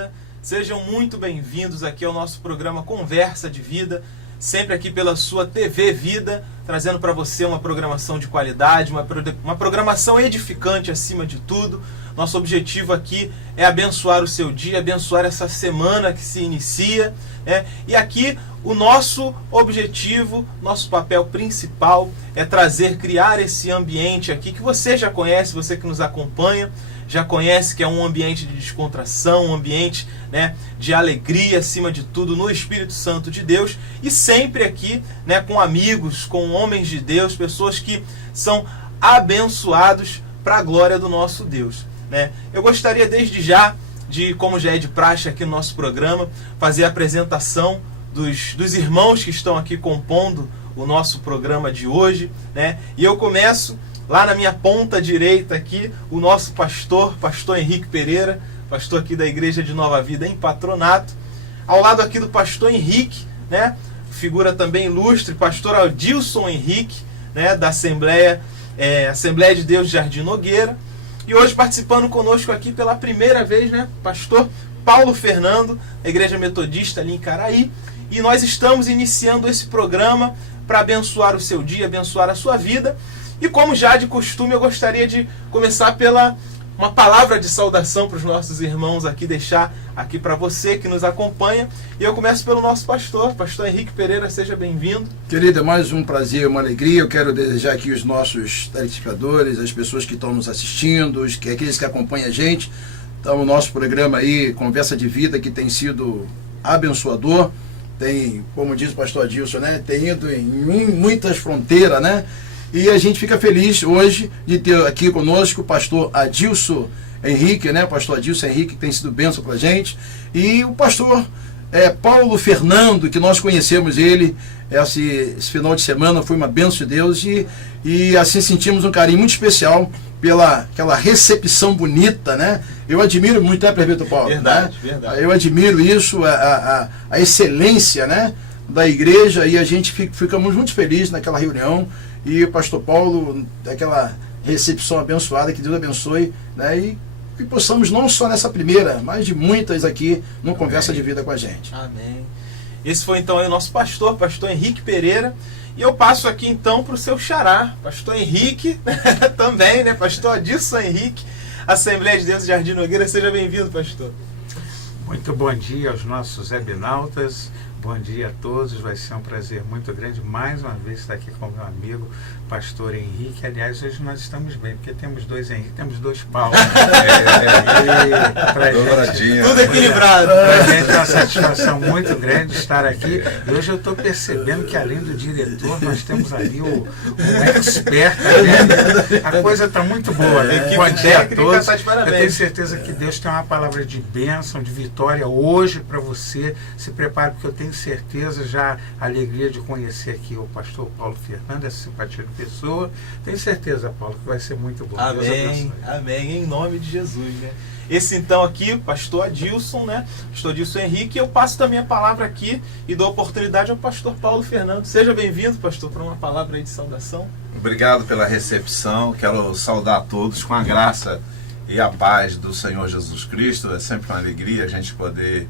Vida. Sejam muito bem-vindos aqui ao nosso programa Conversa de Vida, sempre aqui pela sua TV Vida, trazendo para você uma programação de qualidade, uma programação edificante acima de tudo. Nosso objetivo aqui é abençoar o seu dia, abençoar essa semana que se inicia, né? E aqui o nosso objetivo, nosso papel principal é criar esse ambiente aqui que você já conhece, você que nos acompanha, já conhece, que é um ambiente de descontração, um ambiente, né, de alegria acima de tudo no Espírito Santo de Deus, e sempre aqui, né, com amigos, com homens de Deus, pessoas que são abençoados para a glória do nosso Deus, né? Eu gostaria desde já de, como já é de praxe aqui no nosso programa, fazer a apresentação dos irmãos que estão aqui compondo o nosso programa de hoje, né? E eu começo lá na minha ponta direita aqui, o nosso pastor Henrique Pereira, pastor aqui da Igreja de Nova Vida em Patronato. Ao lado aqui do pastor Henrique, né, figura também ilustre, pastor Adilson Henrique, né, da Assembleia de Deus de Jardim Nogueira. E hoje participando conosco aqui pela primeira vez, né, pastor Paulo Fernando, da Igreja Metodista ali em Caraí. E nós estamos iniciando esse programa para abençoar o seu dia, abençoar a sua vida. E como já de costume, eu gostaria de começar pela uma palavra de saudação para os nossos irmãos aqui, deixar aqui para você que nos acompanha. E eu começo pelo nosso pastor Henrique Pereira, seja bem-vindo. Querido, é mais um prazer, uma alegria. Eu quero desejar aqui os nossos telespectadores, as pessoas que estão nos assistindo, aqueles que acompanham a gente. Então, o nosso programa aí, Conversa de Vida, que tem sido abençoador. Tem, como diz o pastor Adilson, né, tem ido em muitas fronteiras, né? E a gente fica feliz hoje de ter aqui conosco o pastor Adilson Henrique, né? O pastor Adilson Henrique, que tem sido bênção para a gente. E o pastor Paulo Fernando, que nós conhecemos ele esse final de semana, foi uma bênção de Deus. E assim sentimos um carinho muito especial pela aquela recepção bonita, né? Eu admiro muito, né, Prefeito Paulo? Verdade, né? verdade. Eu admiro isso, a excelência, né, da igreja, e a gente ficamos muito felizes naquela reunião. E o pastor Paulo, aquela recepção abençoada, que Deus abençoe, né? E que possamos não só nessa primeira, mas de muitas aqui no Conversa de Vida com a gente. Amém. Esse foi então aí o nosso pastor Henrique Pereira. E eu passo aqui então para o seu xará, pastor Henrique, também, né? Pastor Adilson Henrique, Assembleia de Deus de Jardim Nogueira. Seja bem-vindo, pastor. Muito bom dia aos nossos webnautas. Bom dia a todos, vai ser um prazer muito grande mais uma vez estar aqui com o meu amigo, pastor Henrique. Aliás, hoje nós estamos bem, porque temos dois Henrique, temos dois Paulo. Tudo equilibrado. Para a gente é uma satisfação muito grande estar aqui. E hoje eu estou percebendo que além do diretor, nós temos ali um expert. A coisa está muito boa. Bom dia a todos. Eu tenho certeza que Deus tem uma palavra de bênção, de vitória hoje para você. Se prepare, porque eu tenho certeza, já a alegria de conhecer aqui o pastor Paulo Fernando, essa simpatia de pessoa. Tenho certeza, Paulo, que vai ser muito bom. Amém, amém, em nome de Jesus, né? Esse então aqui, pastor Adilson, né? Pastor Adilson Henrique. Eu passo também a palavra aqui e dou oportunidade ao pastor Paulo Fernando. Seja bem-vindo, pastor, para uma palavra aí de saudação. Obrigado pela recepção. Quero saudar a todos com a graça e a paz do Senhor Jesus Cristo. É sempre uma alegria a gente poder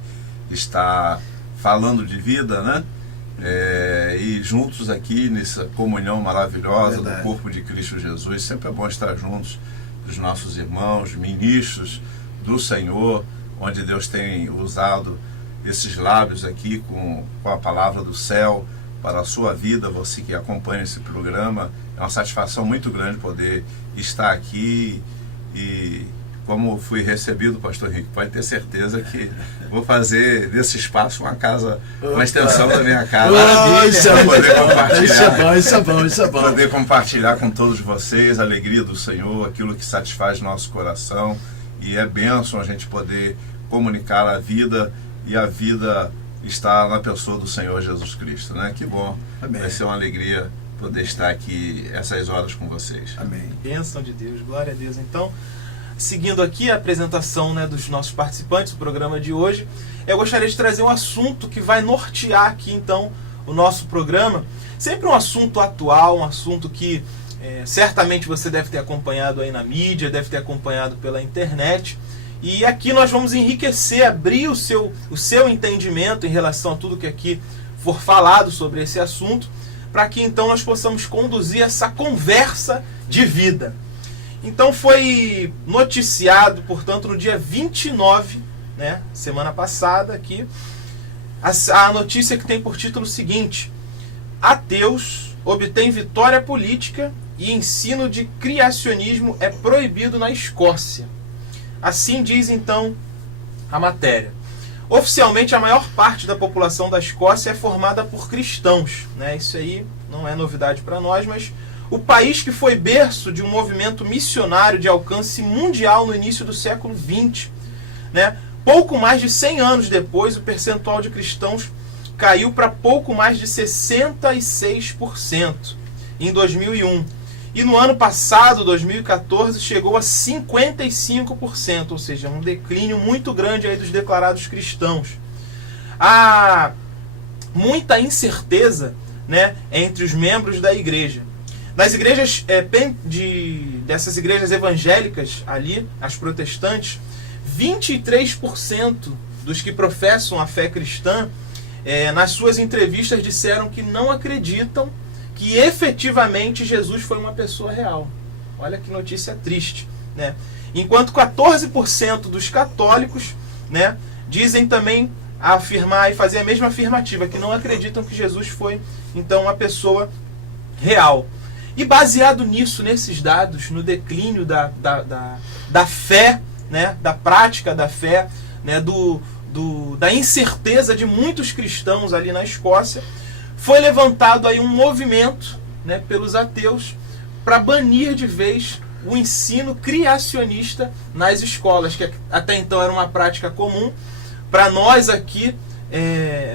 estar falando de vida, né? E juntos aqui nessa comunhão maravilhosa do corpo de Cristo Jesus. Sempre é bom estar juntos dos nossos irmãos, ministros do Senhor, onde Deus tem usado esses lábios aqui com a palavra do céu para a sua vida. Você que acompanha esse programa, é uma satisfação muito grande poder estar aqui. E como fui recebido, pastor Henrique, pode ter certeza que vou fazer desse espaço uma casa, uma extensão da minha casa. Isso é poder compartilhar, isso é bom. Poder compartilhar com todos vocês a alegria do Senhor, aquilo que satisfaz nosso coração. E é bênção a gente poder comunicar a vida, e a vida está na pessoa do Senhor Jesus Cristo, né? Que bom. Amém. Vai ser uma alegria poder estar aqui essas horas com vocês. Amém. Bênção de Deus, glória a Deus. Então, seguindo aqui a apresentação, né, dos nossos participantes do programa de hoje, eu gostaria de trazer um assunto que vai nortear aqui então o nosso programa. Sempre um assunto atual, um assunto que certamente você deve ter acompanhado aí na mídia, deve ter acompanhado pela internet. E aqui nós vamos enriquecer, abrir o seu entendimento em relação a tudo que aqui for falado sobre esse assunto, para que então nós possamos conduzir essa conversa de vida. Então foi noticiado, portanto, no dia 29, né, semana passada aqui, a notícia que tem por título o seguinte: ateus obtêm vitória política e ensino de criacionismo é proibido na Escócia. Assim diz então a matéria. Oficialmente, a maior parte da população da Escócia é formada por cristãos, né? Isso aí não é novidade para nós, mas o país que foi berço de um movimento missionário de alcance mundial no início do século XX, né? Pouco mais de 100 anos depois, o percentual de cristãos caiu para pouco mais de 66% em 2001. E no ano passado, 2014, chegou a 55%, ou seja, um declínio muito grande aí dos declarados cristãos. Há muita incerteza, né, entre os membros da igreja. Nas igrejas, dessas igrejas evangélicas ali, as protestantes, 23% dos que professam a fé cristã, nas suas entrevistas disseram que não acreditam que efetivamente Jesus foi uma pessoa real. Olha que notícia triste, né? Enquanto 14% dos católicos, né, dizem também afirmar e fazer a mesma afirmativa, que não acreditam que Jesus foi então uma pessoa real. E baseado nisso, nesses dados, no declínio da fé, né, da prática da fé, né, da incerteza de muitos cristãos ali na Escócia, foi levantado aí um movimento, né, pelos ateus para banir de vez o ensino criacionista nas escolas, que até então era uma prática comum. Para nós aqui,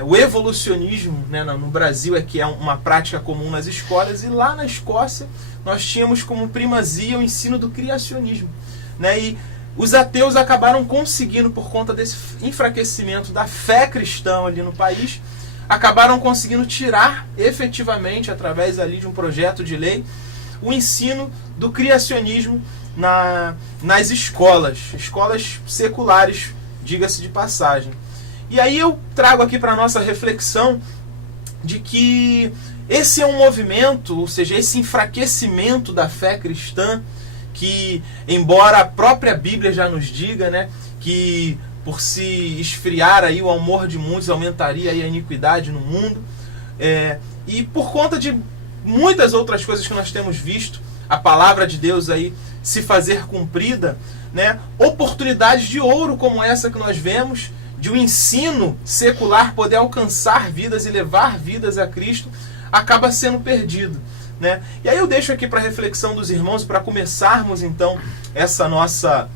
o evolucionismo, né, no Brasil é que é uma prática comum nas escolas, e lá na Escócia nós tínhamos como primazia o ensino do criacionismo, né, e os ateus acabaram conseguindo, por conta desse enfraquecimento da fé cristã ali no país, acabaram conseguindo tirar efetivamente, através ali de um projeto de lei, o ensino do criacionismo nas escolas seculares, diga-se de passagem. E aí eu trago aqui para a nossa reflexão de que esse é um movimento, ou seja, esse enfraquecimento da fé cristã, que embora a própria Bíblia já nos diga, né, que por se esfriar aí o amor de muitos, aumentaria aí a iniquidade no mundo. E por conta de muitas outras coisas que nós temos visto, a palavra de Deus aí se fazer cumprida, né? Oportunidades de ouro como essa que nós vemos, de um ensino secular poder alcançar vidas e levar vidas a Cristo, acaba sendo perdido, né? E aí eu deixo aqui para reflexão dos irmãos, para começarmos então essa nossa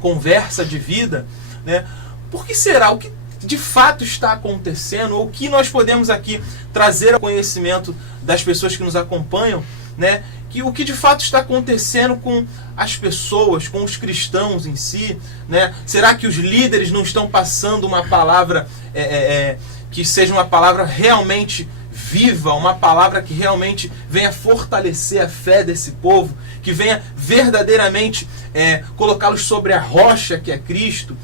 conversa de vida, né? Por que será? O que de fato está acontecendo? Ou o que nós podemos aqui trazer ao conhecimento das pessoas que nos acompanham, né? Que o que de fato está acontecendo com as pessoas, com os cristãos em si, né? Será que os líderes não estão passando uma palavra que seja uma palavra realmente viva, uma palavra que realmente venha fortalecer a fé desse povo, que venha verdadeiramente colocá-los sobre a rocha que é Cristo?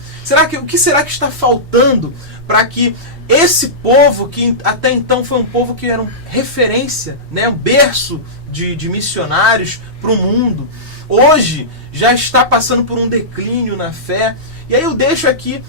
O que será que está faltando para que esse povo, que até então foi um povo que era uma referência, né, um berço de missionários para o mundo, hoje já está passando por um declínio na fé? E aí eu deixo aqui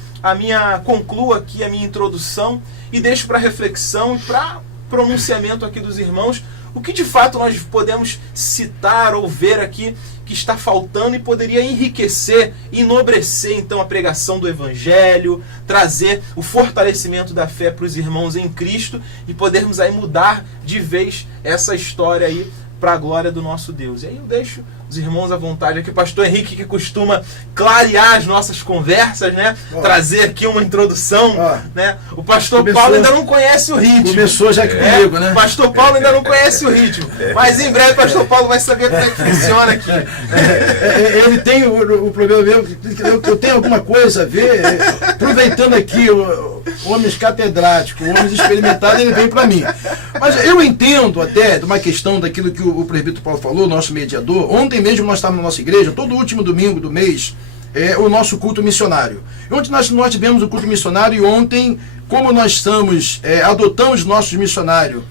concluo aqui a minha introdução e deixo para reflexão e para pronunciamento aqui dos irmãos o que de fato nós podemos citar ou ver aqui que está faltando e poderia enriquecer, enobrecer então a pregação do Evangelho, trazer o fortalecimento da fé para os irmãos em Cristo e podermos aí mudar de vez essa história aí para a glória do nosso Deus. E aí eu deixo os irmãos à vontade aqui, o pastor Henrique, que costuma clarear as nossas conversas, né? Trazer aqui uma introdução, né? O pastor Paulo ainda não conhece o ritmo. Começou já aqui comigo, né? O pastor Paulo ainda não conhece o ritmo, mas em breve o pastor Paulo vai saber como é que funciona aqui. Ele tem o problema mesmo, eu tenho alguma coisa a ver, aproveitando aqui homens catedráticos, homens experimentados, ele vem para mim. Mas eu entendo até de uma questão daquilo que o presbítero Paulo falou, nosso mediador. Ontem mesmo nós estávamos na nossa igreja, todo último domingo do mês, o nosso culto missionário. Ontem nós tivemos o culto missionário e ontem, como nós adotamos nossos missionários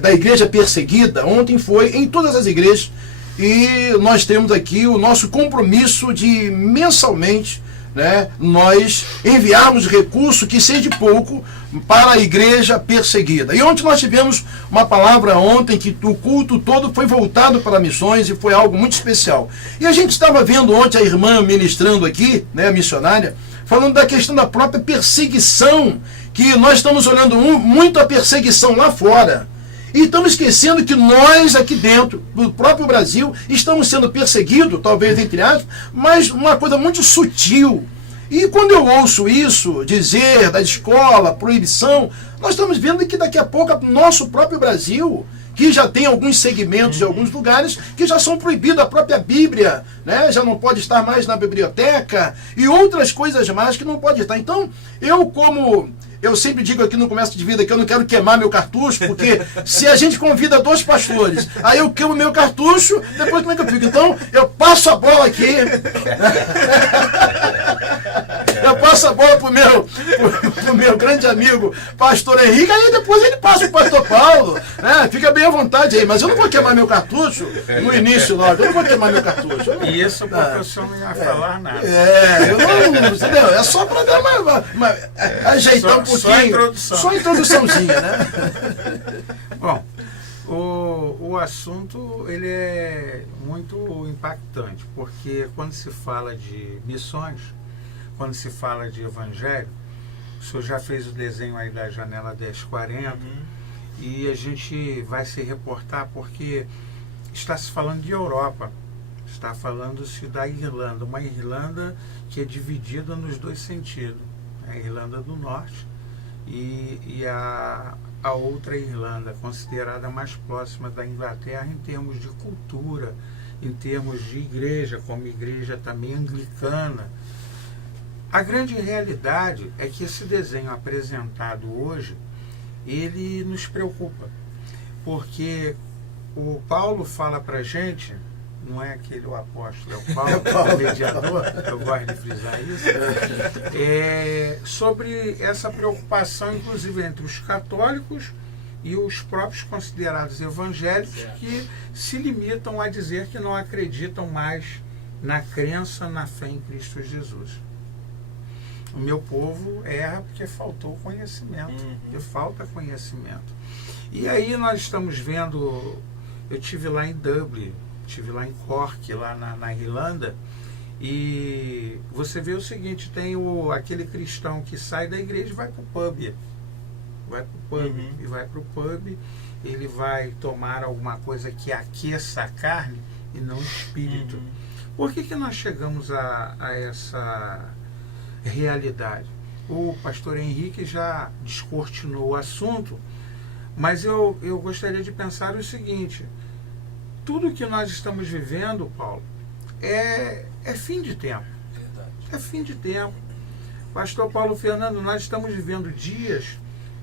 da igreja perseguida, ontem foi em todas as igrejas e nós temos aqui o nosso compromisso de mensalmente, né, nós enviarmos recurso que seja pouco para a igreja perseguida. E ontem nós tivemos uma palavra ontem que o culto todo foi voltado para missões e foi algo muito especial. E a gente estava vendo ontem a irmã ministrando aqui, né, a missionária, falando da questão da própria perseguição, que nós estamos olhando muito a perseguição lá fora. E estamos esquecendo que nós aqui dentro do próprio Brasil estamos sendo perseguidos, talvez entre aspas, mas uma coisa muito sutil. E quando eu ouço isso, dizer da escola, proibição, nós estamos vendo que daqui a pouco nosso próprio Brasil, que já tem alguns segmentos em alguns lugares que já são proibidos, a própria Bíblia, né, já não pode estar mais na biblioteca e outras coisas mais que não pode estar. Então, eu sempre digo aqui no Começo de Vida que eu não quero queimar meu cartucho, porque se a gente convida 2 pastores, aí eu queimo meu cartucho, depois como é que eu fico? Então, eu passo a bola aqui. Eu passo a bola pro meu grande amigo, pastor Henrique, aí depois ele passa o pastor Paulo, né? Fica bem à vontade aí, mas eu não vou queimar meu cartucho no início logo, eu não vou queimar meu cartucho. E isso porque o senhor não ia falar nada. Entendeu? É só para dar ajeitar um pouquinho. Só a introduçãozinha, né? Bom, o assunto ele é muito impactante, porque quando se fala de missões, quando se fala de evangelho, o senhor já fez o desenho aí da janela 1040, e a gente vai se reportar porque está se falando de Europa, está falando-se da Irlanda, uma Irlanda que é dividida nos 2 sentidos, a Irlanda do Norte e a outra Irlanda, considerada mais próxima da Inglaterra em termos de cultura, em termos de igreja, como igreja também anglicana. A grande realidade é que esse desenho apresentado hoje, ele nos preocupa, porque o Paulo fala para a gente, não é aquele o apóstolo, é o Paulo, o mediador, eu gosto de frisar isso, sobre essa preocupação, inclusive, entre os católicos e os próprios considerados evangélicos, que se limitam a dizer que não acreditam mais na crença, na fé em Cristo Jesus. O meu povo erra porque faltou conhecimento, porque falta conhecimento. E aí nós estamos vendo, eu estive lá em Dublin, estive lá em Cork, lá na Irlanda, e você vê o seguinte, tem aquele cristão que sai da igreja e vai para o pub. E vai para o pub, ele vai tomar alguma coisa que aqueça a carne e não o espírito. Por que nós chegamos a essa realidade? O pastor Henrique já descortinou o assunto, mas eu gostaria de pensar o seguinte: tudo que nós estamos vivendo, Paulo, é fim de tempo. É fim de tempo. Pastor Paulo Fernando, nós estamos vivendo dias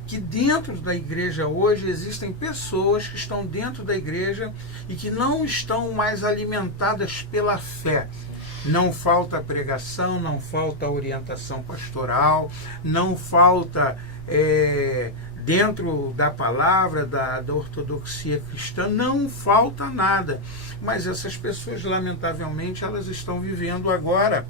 que dentro da igreja hoje existem pessoas que estão dentro da igreja e que não estão mais alimentadas pela fé. Não falta pregação, não falta orientação pastoral, não falta dentro da palavra, da ortodoxia cristã, não falta nada. Mas essas pessoas, lamentavelmente, elas estão vivendo agora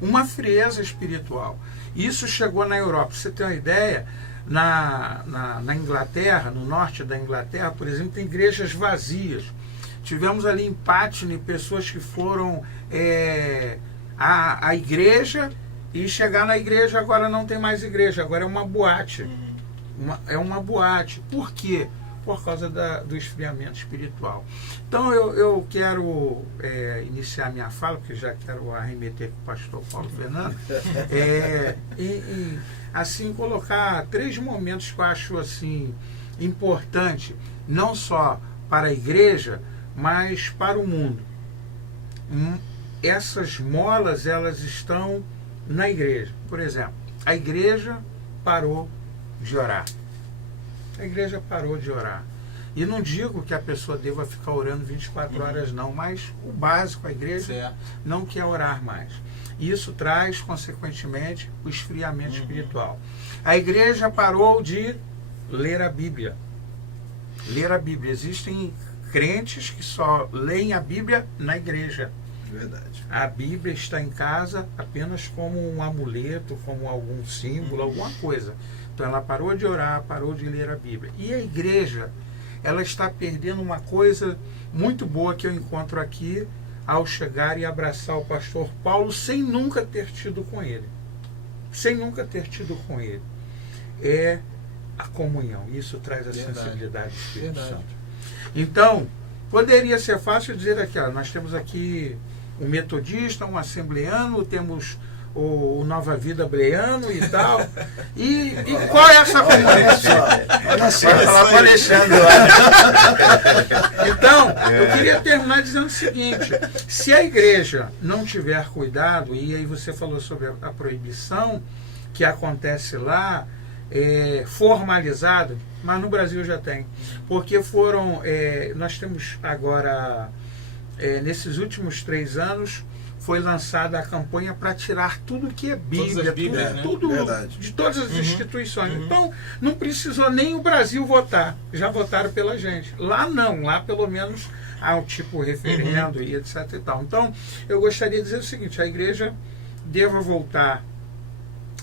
uma frieza espiritual. Isso chegou na Europa. Pra você ter uma ideia, na Inglaterra, no norte da Inglaterra, por exemplo, tem igrejas vazias. Tivemos ali em Putney pessoas que foram à igreja e chegar na igreja, agora não tem mais igreja, agora é uma boate. É uma boate. Por quê? Por causa do esfriamento espiritual. Então eu quero iniciar minha fala, porque já quero arremeter com o pastor Paulo Fernando, e assim colocar 3 momentos que eu acho assim, importante, não só para a igreja, mas para o mundo. Essas molas, elas estão na igreja. Por exemplo, a igreja parou de orar. A igreja parou de orar. E não digo que a pessoa deva ficar orando 24 horas não, mas o básico, a igreja Certo. não quer orar mais. Isso traz, consequentemente, o esfriamento espiritual. A igreja parou de ler a Bíblia. Ler a Bíblia. Existem crentes que só leem a Bíblia na igreja. Verdade. A Bíblia está em casa apenas como um amuleto, como algum símbolo, alguma coisa. Então ela parou de orar, parou de ler a Bíblia. E a igreja, ela está perdendo uma coisa muito boa que eu encontro aqui ao chegar e abraçar o pastor Paulo sem nunca ter tido com ele. Sem nunca ter tido com ele. É a comunhão. Isso traz a sensibilidade do Espírito Santo. Então, poderia ser fácil dizer aqui, ó, nós temos aqui um metodista, um assembleano, temos o Nova Vida Breano e tal. E qual é essa comunidade? Olha só. Vai falar com o Alexandre lá. Então, eu queria terminar dizendo o seguinte: se a igreja não tiver cuidado, e aí você falou sobre a proibição que acontece lá, formalizada, mas no Brasil já tem. Porque nós temos agora, nesses últimos 3 anos, foi lançada a campanha para tirar tudo que é Bíblia, tudo de todas as instituições. Então, não precisou nem o Brasil votar, já votaram pela gente. Lá não, lá pelo menos há um tipo referendo e etc e tal. Então, eu gostaria de dizer o seguinte: a igreja deva voltar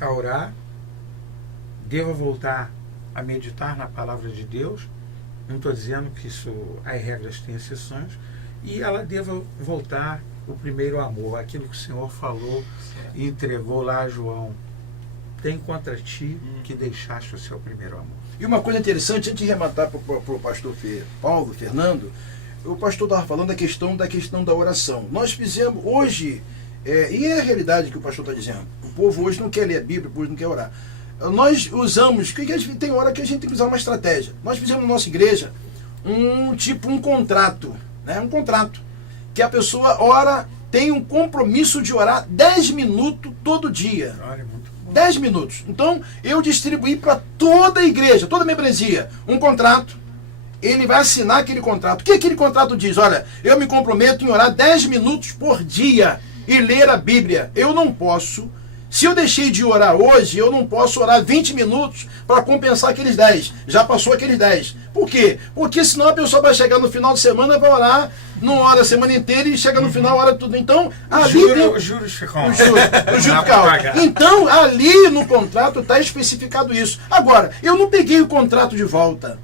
a orar, deva voltar a meditar na palavra de Deus. Não estou dizendo que as regras têm exceções, e ela deva voltar o primeiro amor, aquilo que o Senhor falou e entregou lá a João. Tem contra ti que deixaste o seu primeiro amor. E uma coisa interessante, antes de rematar para o pastor Paulo Fernando, o pastor estava falando da questão da oração. Nós fizemos hoje, e é a realidade que o pastor está dizendo, o povo hoje não quer ler a Bíblia, o povo não quer orar. Nós usamos, tem hora que a gente tem que usar uma estratégia. Nós fizemos na nossa igreja um contrato, né? Um contrato. Que a pessoa ora, tem um compromisso de orar 10 minutos todo dia. 10 minutos. Então, eu distribuí para toda a igreja, toda a membresia, um contrato. Ele vai assinar aquele contrato. O que aquele contrato diz? Olha, eu me comprometo em orar 10 minutos por dia e ler a Bíblia. Eu não posso. Se eu deixei de orar hoje, eu não posso orar 20 minutos para compensar aqueles 10. Já passou aqueles 10. Por quê? Porque senão a pessoa vai chegar no final de semana, vai orar, não ora a semana inteira e chega no final, ora tudo. Então, ali os juros ficam. Então, ali no contrato está especificado isso. Agora, eu não peguei o contrato de volta.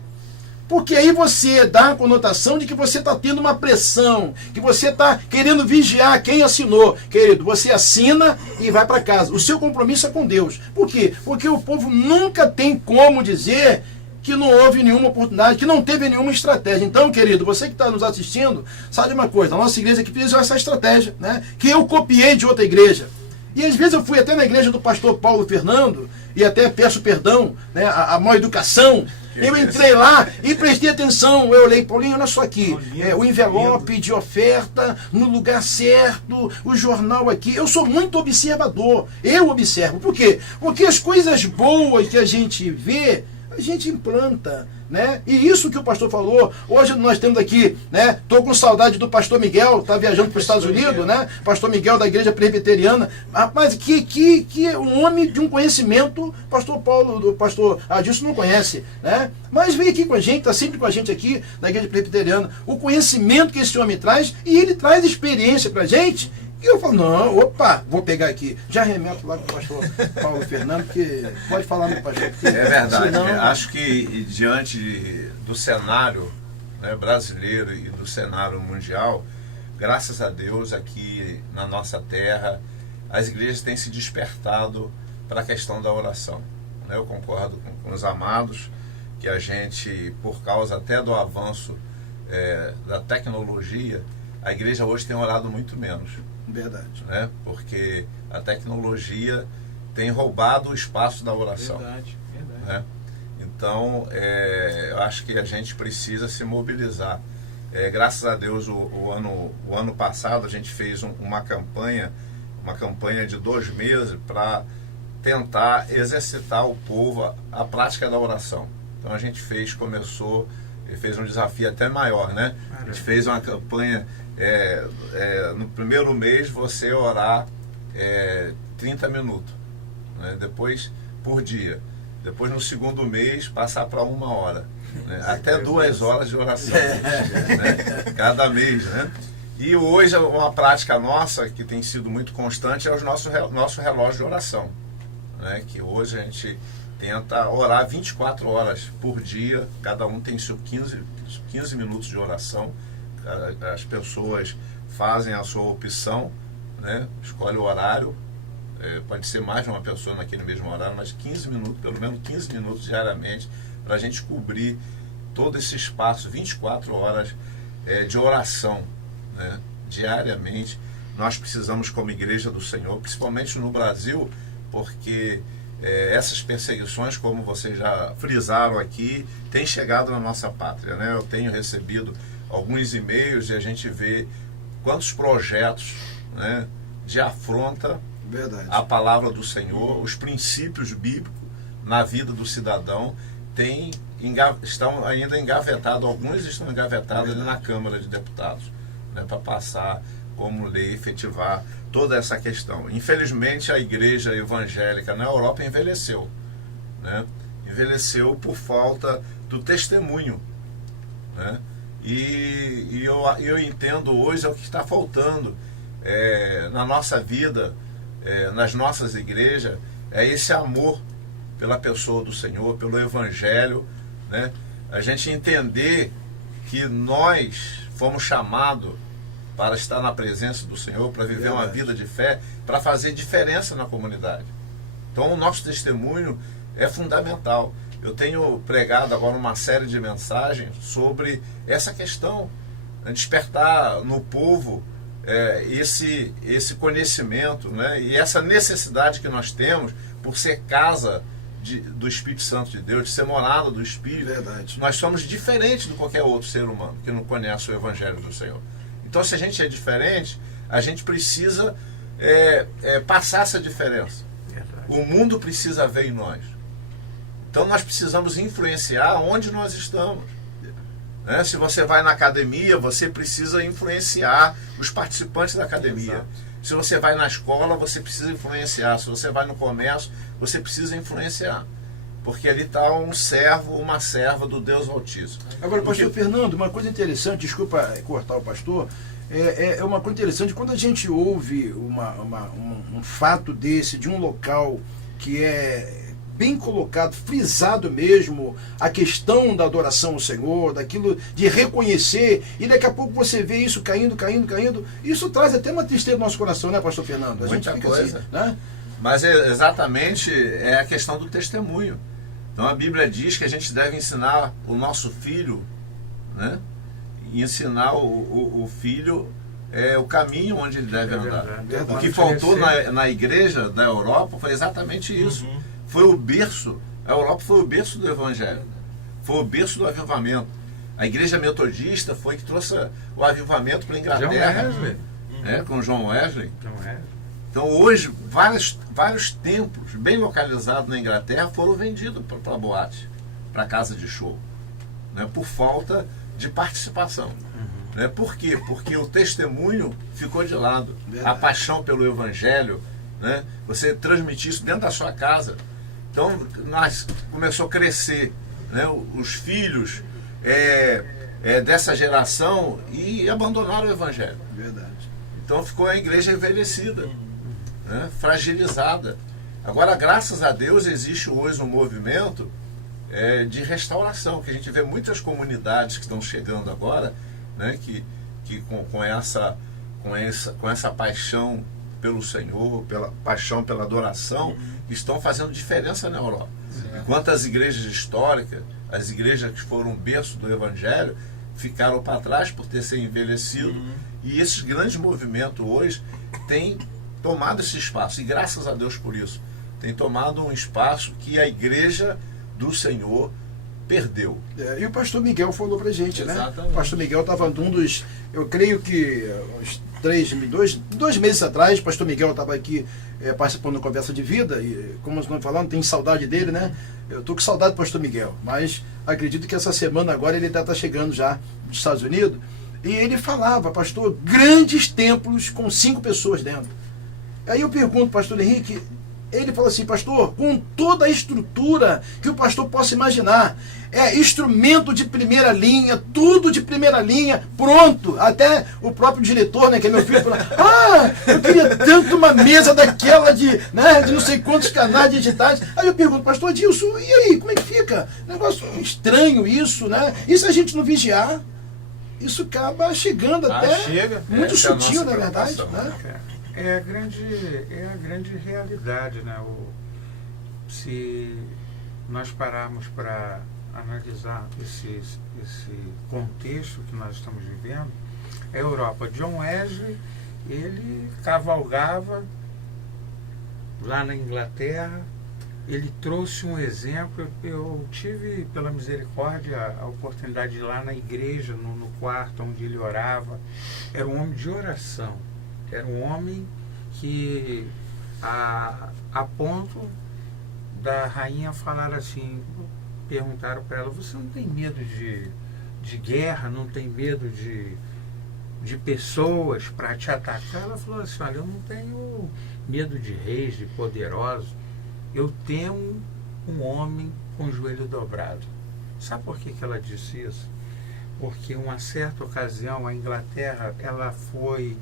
Porque aí você dá a conotação de que você está tendo uma pressão, que você está querendo vigiar quem assinou. Querido, você assina e vai para casa. O seu compromisso é com Deus. Por quê? Porque o povo nunca tem como dizer que não houve nenhuma oportunidade, que não teve nenhuma estratégia. Então, querido, você que está nos assistindo, sabe de uma coisa, a nossa igreja aqui fez essa estratégia, né? Que eu copiei de outra igreja. E às vezes eu fui até na igreja do pastor Paulo Fernando, e até peço perdão, né, a má educação. Eu entrei lá e prestei atenção. Eu olhei, Paulinho, olha só aqui. O envelope de oferta no lugar certo, o jornal aqui. Eu sou muito observador. Eu observo. Por quê? Porque as coisas boas que a gente vê, a gente implanta, né? E isso que o pastor falou, hoje nós temos aqui, né? Tô com saudade do pastor Miguel, tá viajando para os Estados Unidos, né? Pastor Miguel da igreja presbiteriana. Rapaz, que um homem de um conhecimento, pastor Paulo, o pastor Adilson não conhece, né? Mas vem aqui com a gente, tá sempre com a gente aqui na igreja presbiteriana. O conhecimento que esse homem traz, e ele traz experiência pra gente. E eu falo, não, opa, vou pegar aqui. Já remeto lá para o pastor Paulo Fernando, que pode falar, meu pastor. É verdade. Senão... Acho que diante do cenário, né, brasileiro e do cenário mundial, graças a Deus, aqui na nossa terra, as igrejas têm se despertado para a questão da oração. Né? Eu concordo com os amados que a gente, por causa até do avanço da tecnologia, a igreja hoje tem orado muito menos. Verdade. Né? Porque a tecnologia tem roubado o espaço da oração. Verdade. Né? Então, eu acho que a gente precisa se mobilizar. Graças a Deus, o ano passado a gente fez uma campanha de 2 meses para tentar exercitar o povo a prática da oração. Então a gente começou ele fez um desafio até maior, né? A gente fez uma campanha, no primeiro mês você orar 30 minutos, né? Depois por dia. Depois no segundo mês passar para 1 hora, né? Até 2 horas de oração, né? Cada mês, né? E hoje uma prática nossa que tem sido muito constante é o nosso relógio de oração, né? Que hoje a gente tenta orar 24 horas por dia, cada um tem seus 15 minutos de oração, as pessoas fazem a sua opção, né? Escolhe o horário, pode ser mais de uma pessoa naquele mesmo horário, mas 15 minutos, pelo menos 15 minutos diariamente, para a gente cobrir todo esse espaço, 24 horas de oração, né? Diariamente. Nós precisamos, como Igreja do Senhor, principalmente no Brasil, porque essas perseguições, como vocês já frisaram aqui, têm chegado na nossa pátria, né? Eu tenho recebido alguns e-mails e a gente vê quantos projetos, né, de afronta à palavra do Senhor, os princípios bíblicos na vida do cidadão estão ainda engavetados, alguns estão engavetados ali na Câmara de Deputados, né, para passar como lei, efetivar toda essa questão. Infelizmente, a igreja evangélica na Europa envelheceu, né? Envelheceu por falta do testemunho, né? E eu entendo hoje é o que está faltando na nossa vida, nas nossas igrejas, é esse amor pela pessoa do Senhor, pelo Evangelho, né? A gente entender que nós fomos chamados para estar na presença do Senhor, para viver uma vida de fé, para fazer diferença na comunidade. Então o nosso testemunho é fundamental. Eu tenho pregado agora uma série de mensagens sobre essa questão, despertar no povo esse conhecimento, né? E essa necessidade que nós temos por ser casa do Espírito Santo de Deus, de ser morada do Espírito. Verdade. Nós somos diferentes de qualquer outro ser humano que não conhece o Evangelho do Senhor. Então, se a gente é diferente, a gente precisa passar essa diferença. Verdade. O mundo precisa ver em nós. Então, nós precisamos influenciar onde nós estamos. Né? Se você vai na academia, você precisa influenciar os participantes da academia. Exato. Se você vai na escola, você precisa influenciar. Se você vai no comércio, você precisa influenciar. Porque ali está um servo, uma serva do Deus Altíssimo. Agora, pastor Fernando, uma coisa interessante, desculpa cortar o pastor, é uma coisa interessante, quando a gente ouve um fato desse, de um local que é bem colocado, frisado mesmo, a questão da adoração ao Senhor, daquilo de reconhecer, e daqui a pouco você vê isso caindo, isso traz até uma tristeza no nosso coração, né, pastor Fernando? A Muita gente fica coisa. assim, né? Mas exatamente é a questão do testemunho. Então a Bíblia diz que a gente deve ensinar o nosso filho, né? E ensinar o filho o caminho onde ele deve andar. Verdade. O que faltou na igreja da Europa foi exatamente isso. Foi o berço, a Europa foi o berço do Evangelho, foi o berço do avivamento. A igreja metodista foi que trouxe o avivamento para a Inglaterra, com John Wesley. Então hoje, vários templos bem localizados na Inglaterra foram vendidos para boate, para casa de show, né, por falta de participação. Né? Por quê? Porque o testemunho ficou de lado. Verdade. A paixão pelo Evangelho, né? Você transmitir isso dentro da sua casa. Então, começou a crescer, né, os filhos dessa geração e abandonaram o Evangelho. Verdade. Então ficou a igreja envelhecida, né, fragilizada. Agora, graças a Deus, existe hoje um movimento de restauração, que a gente vê muitas comunidades que estão chegando agora, né, que com essa paixão pelo Senhor, pela paixão pela adoração, estão fazendo diferença na Europa. Enquanto as igrejas históricas, as igrejas que foram berço do Evangelho, ficaram para trás por ter sido envelhecido, e esses grandes movimentos hoje têm tomado esse espaço, e graças a Deus por isso, tem tomado um espaço que a igreja do Senhor perdeu. E o pastor Miguel falou pra gente, né? Exatamente. O pastor Miguel estava um dos, eu creio que dois meses atrás, o pastor Miguel estava aqui participando da Conversa de Vida, e como nós estamos falando, tem saudade dele, né? Eu estou com saudade do pastor Miguel, mas acredito que essa semana agora ele está chegando já dos Estados Unidos, e ele falava, pastor, grandes templos com 5 pessoas dentro. Aí eu pergunto, pastor Henrique, ele falou assim, pastor, com toda a estrutura que o pastor possa imaginar, instrumento de primeira linha, tudo de primeira linha, pronto, até o próprio diretor, né, que é meu filho, falou, eu queria tanto uma mesa daquela de não sei quantos canais digitais. Aí eu pergunto, pastor Adilson, e aí, como é que fica? Negócio estranho isso, né? E se a gente não vigiar, isso acaba chegando até muito sutil, na verdade, né? É a grande realidade, né? Se nós pararmos para analisar esse contexto que nós estamos vivendo, a Europa, John Wesley, ele cavalgava lá na Inglaterra, ele trouxe um exemplo. Eu tive, pela misericórdia, a oportunidade de ir lá na igreja, no quarto onde ele orava. Era um homem de oração. Era um homem que, a ponto da rainha falar assim, perguntaram para ela, você não tem medo de guerra, não tem medo de pessoas para te atacar? Ela falou assim, olha, eu não tenho medo de reis, de poderosos, eu temo um homem com o joelho dobrado. Sabe por que ela disse isso? Porque em uma certa ocasião a Inglaterra, ela foi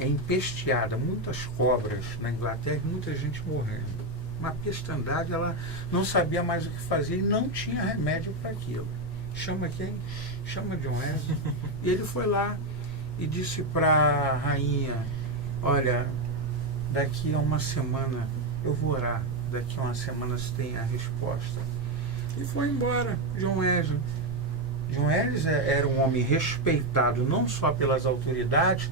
empesteada, muitas cobras na Inglaterra e muita gente morrendo. Uma pestandade, ela não sabia mais o que fazer e não tinha remédio para aquilo. Chama quem? Chama John Wesley. E ele foi lá e disse para a rainha, olha, daqui a uma semana eu vou orar, daqui a uma semana você tem a resposta. E foi embora, John Wesley. John Wesley era um homem respeitado não só pelas autoridades,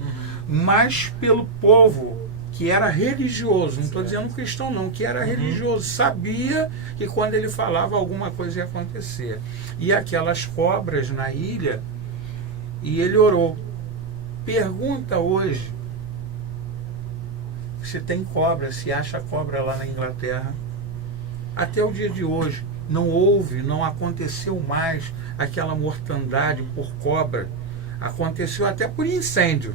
mas pelo povo que era religioso. Não estou dizendo cristão não, que era religioso. Sabia que quando ele falava alguma coisa ia acontecer. E aquelas cobras na ilha, e ele orou. Pergunta hoje se tem cobra, se acha cobra lá na Inglaterra. Até o dia de hoje não houve, não aconteceu mais aquela mortandade por cobra. Aconteceu até por incêndio.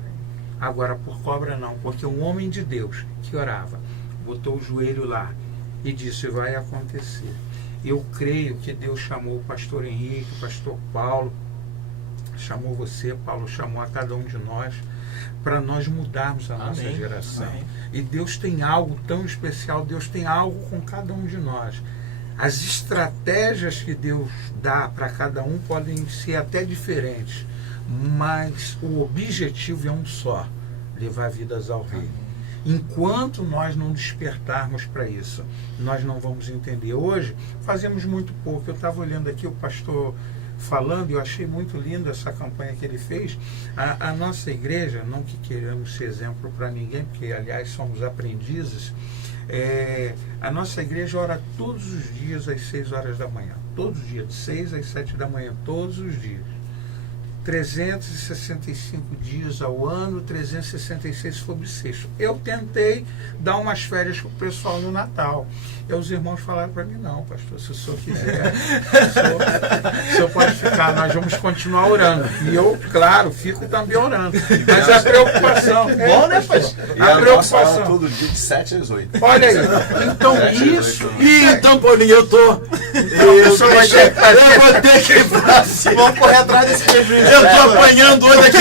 Agora por cobra não, porque um homem de Deus que orava, botou o joelho lá e disse, vai acontecer. Eu creio que Deus chamou o pastor Henrique, o pastor Paulo, chamou você, Paulo, chamou a cada um de nós, para nós mudarmos a nossa geração. Amém. E Deus tem algo tão especial, Deus tem algo com cada um de nós. As estratégias que Deus dá para cada um podem ser até diferentes, mas o objetivo é um só, levar vidas ao reino. Enquanto nós não despertarmos para isso, nós não vamos entender. Hoje, fazemos muito pouco. Eu estava olhando aqui o pastor falando, e eu achei muito lindo essa campanha que ele fez. A nossa igreja, não que queiramos ser exemplo para ninguém, porque, aliás, somos aprendizes, a nossa igreja ora todos os dias às 6 horas da manhã. Todos os dias, de 6 às 7 da manhã, todos os dias. 365 dias ao ano, 366 sobre sexto. Eu tentei dar umas férias para o pessoal no Natal. E os irmãos falaram para mim, não, pastor, se o senhor quiser, o senhor pode ficar, nós vamos continuar orando. E eu, claro, fico também orando. Mas a preocupação... Bom, né, pastor? E a preocupação todo dia de 7 às 8. Olha aí, então isso... Então, Paulinho, eu tô... Eu vou ter que ir pra cima. Vamos correr atrás desse prejuízo. Eu tô apanhando hoje aqui,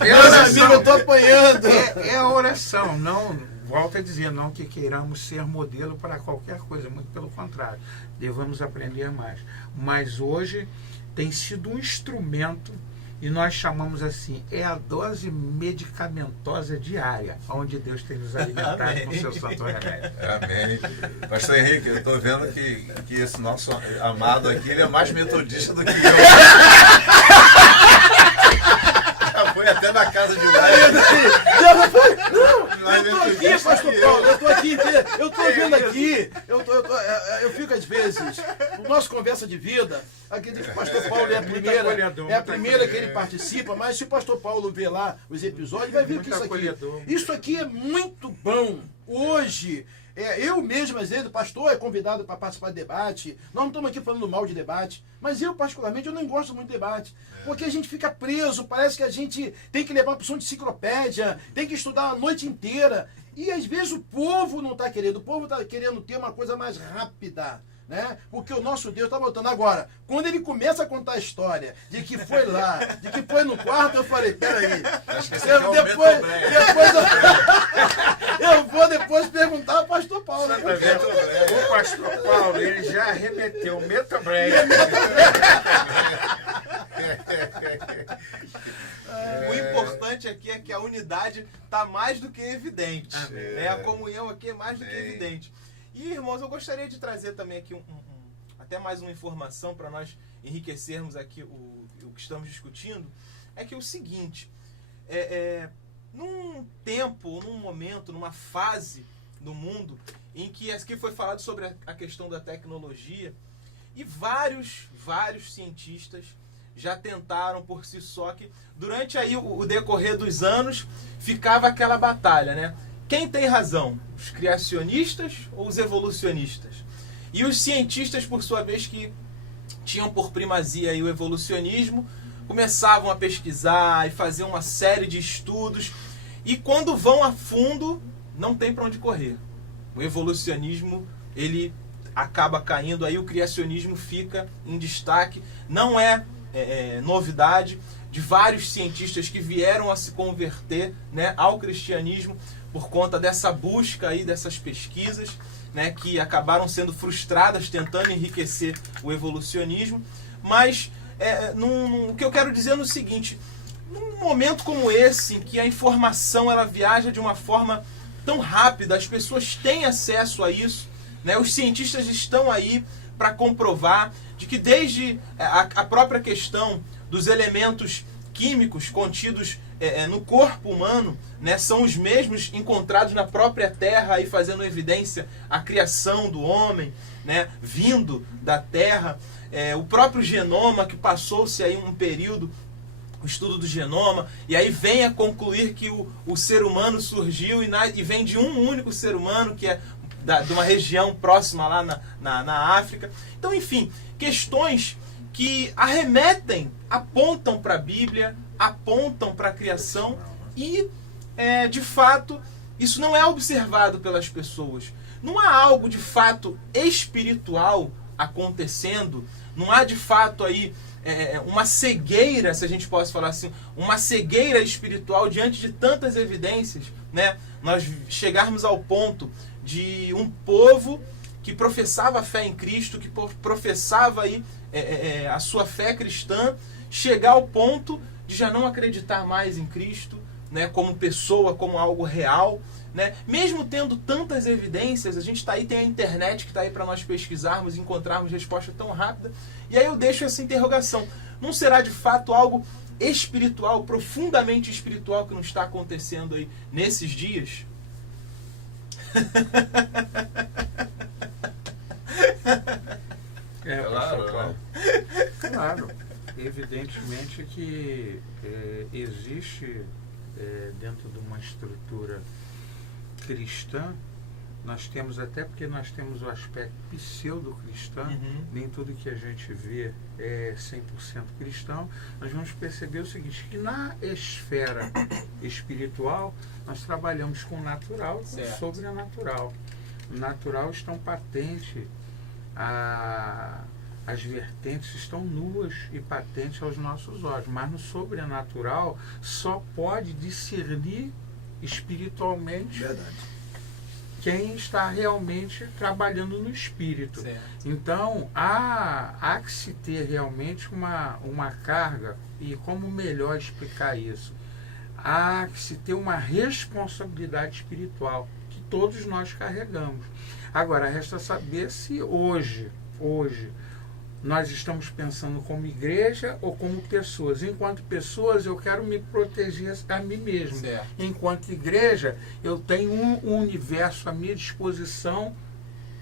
meus amigos, eu tô apanhando. É a oração, não, volto a dizer, não que queiramos ser modelo para qualquer coisa, muito pelo contrário, devemos aprender mais. Mas hoje tem sido um instrumento, e nós chamamos assim, é a dose medicamentosa diária, onde Deus tem nos alimentado com o seu santo remédio. Amém. Pastor Henrique, eu estou vendo que esse nosso amado aqui, ele é mais metodista do que eu. Já foi até na casa de lá. Já foi? Não. Eu tô aqui, pastor Paulo, eu tô aqui, eu tô vendo aqui, eu fico às vezes, no nosso Conversa de Vida, acredito que o pastor Paulo é a primeira que ele participa, mas se o pastor Paulo ver lá os episódios, vai ver que isso aqui é muito bom. Hoje, eu mesmo, às vezes, o pastor é convidado para participar de debate. Nós não estamos aqui falando mal de debate, mas eu, particularmente, eu não gosto muito de debate. Porque a gente fica preso, parece que a gente tem que levar uma opção de enciclopédia, tem que estudar a noite inteira. E, às vezes, o povo não está querendo. O povo está querendo ter uma coisa mais rápida. Né? Porque o nosso Deus está voltando. Agora, quando ele começa a contar a história de que foi lá, de que foi no quarto, eu falei, peraí, eu vou depois perguntar ao pastor Paulo. Né? O pastor Paulo, ele já remeteu o Metobreg. O importante aqui é que a unidade está mais do que evidente. A comunhão aqui é mais do que evidente. E, irmãos, eu gostaria de trazer também aqui até mais uma informação para nós enriquecermos aqui o que estamos discutindo. É que é o seguinte, num tempo, num momento, numa fase do mundo em que aqui foi falado sobre a questão da tecnologia e vários cientistas já tentaram por si só que durante aí o decorrer dos anos ficava aquela batalha, né? Quem tem razão? Os criacionistas ou os evolucionistas? E os cientistas, por sua vez, que tinham por primazia aí o evolucionismo, começavam a pesquisar e fazer uma série de estudos. E quando vão a fundo, não tem para onde correr. O evolucionismo, ele acaba caindo, aí o criacionismo fica em destaque. Não é novidade de vários cientistas que vieram a se converter, né, ao cristianismo, por conta dessa busca aí, dessas pesquisas, né, que acabaram sendo frustradas tentando enriquecer o evolucionismo. Mas o que eu quero dizer é o seguinte, num momento como esse, em que a informação ela viaja de uma forma tão rápida, as pessoas têm acesso a isso, né, os cientistas estão aí para comprovar de que desde a própria questão dos elementos químicos contidos no corpo humano, né, são os mesmos encontrados na própria Terra, aí fazendo evidência a criação do homem, né, vindo da Terra. O próprio genoma, que passou-se aí um período, o estudo do genoma, e aí vem a concluir que o ser humano surgiu e vem de um único ser humano, que é de uma região próxima lá na África. Então, enfim, questões que arremetem, apontam para a Bíblia, apontam para a criação e, de fato, isso não é observado pelas pessoas. Não há algo de fato espiritual acontecendo, não há de fato aí uma cegueira, se a gente pode falar assim, uma cegueira espiritual diante de tantas evidências, né? Nós chegarmos ao ponto de um povo que professava a fé em Cristo, que professava aí a sua fé cristã, chegar ao ponto de já não acreditar mais em Cristo, né, como pessoa, como algo real, né? Mesmo tendo tantas evidências, a gente está aí, tem a internet que está aí para nós pesquisarmos e encontrarmos resposta tão rápida. E aí eu deixo essa interrogação: não será de fato algo espiritual, profundamente espiritual, que não está acontecendo aí nesses dias? Claro, evidentemente que existe dentro de uma estrutura cristã, nós temos, até porque nós temos o aspecto pseudo-cristão, nem tudo que a gente vê é 100% cristão. Nós vamos perceber o seguinte, que na esfera espiritual nós trabalhamos com o natural e com o sobrenatural. No natural estão patentes, as vertentes estão nuas e patentes aos nossos olhos, mas no sobrenatural só pode discernir espiritualmente quem está realmente trabalhando no espírito. Certo. Então há que se ter realmente uma carga, e como melhor explicar isso? Há que se ter uma responsabilidade espiritual que todos nós carregamos. Agora resta saber se hoje nós estamos pensando como igreja ou como pessoas. Enquanto pessoas, eu quero me proteger a mim mesmo. Certo. Enquanto igreja, eu tenho um universo à minha disposição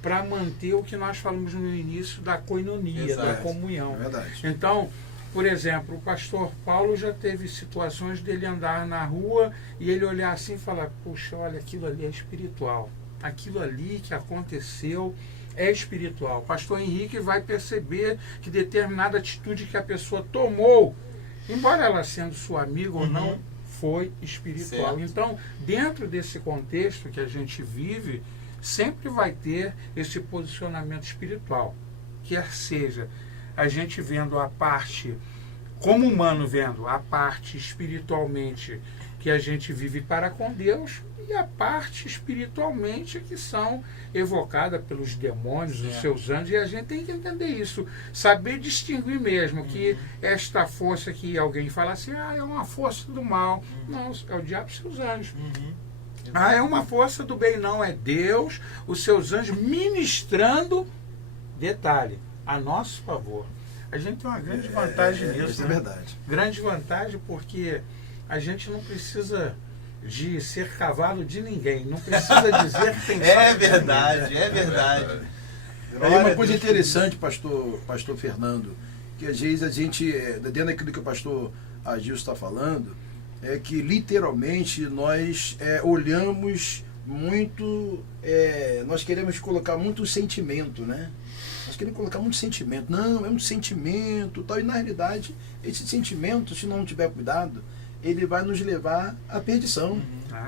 para manter o que nós falamos no início da koinonia, Exato. da comunhão. É verdade. Então, por exemplo, o pastor Paulo já teve situações dele andar na rua e ele olhar assim e falar, puxa, olha, aquilo ali é espiritual. Aquilo ali que aconteceu é espiritual. O pastor Henrique vai perceber que determinada atitude que a pessoa tomou, embora ela sendo sua amiga ou não, foi espiritual. Certo. Então, dentro desse contexto que a gente vive, sempre vai ter esse posicionamento espiritual. Quer seja a gente vendo a parte, como humano vendo a parte espiritualmente que a gente vive para com Deus, e a parte espiritualmente que são evocadas pelos demônios, os seus anjos, e a gente tem que entender isso, saber distinguir mesmo que esta força que alguém fala assim, é uma força do mal, não, é o diabo e seus anjos. É uma força do bem, não, é Deus, os seus anjos ministrando, detalhe, a nosso favor. A gente tem uma grande vantagem nisso, Isso né? é verdade. Grande vantagem porque a gente não precisa de ser cavalo de ninguém, não precisa dizer que tem É verdade, é verdade. Aí uma coisa interessante, pastor Fernando, que às vezes a gente, dentro daquilo que o pastor Agilson está falando, é que literalmente nós olhamos muito, nós queremos colocar muito sentimento, né? Nós queremos colocar muito sentimento. Não, é um sentimento, tal. E na realidade, esse sentimento, se não tiver cuidado, ele vai nos levar à perdição,